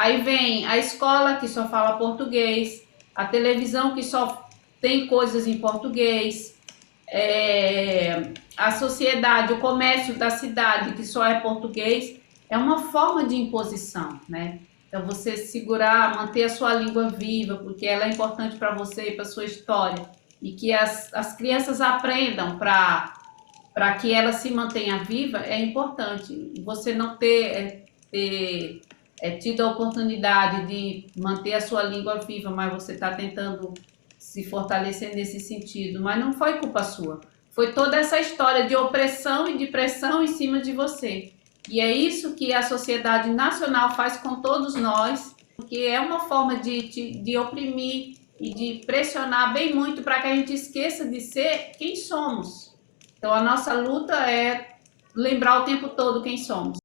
Aí vem a escola que só fala português, a televisão que só tem coisas em português, a sociedade, o comércio da cidade que só é português, é uma forma de imposição, né? Então você segurar, manter a sua língua viva, porque ela é importante para você e para sua história, e que as crianças aprendam para que ela se mantenha viva, é importante. Você não ter tido a oportunidade de manter a sua língua viva, mas você está tentando se fortalecer nesse sentido. Mas não foi culpa sua. Foi toda essa história de opressão e de pressão em cima de você. E é isso que a sociedade nacional faz com todos nós, porque é uma forma de oprimir e de pressionar bem muito para que a gente esqueça de ser quem somos. Então a nossa luta é lembrar o tempo todo quem somos.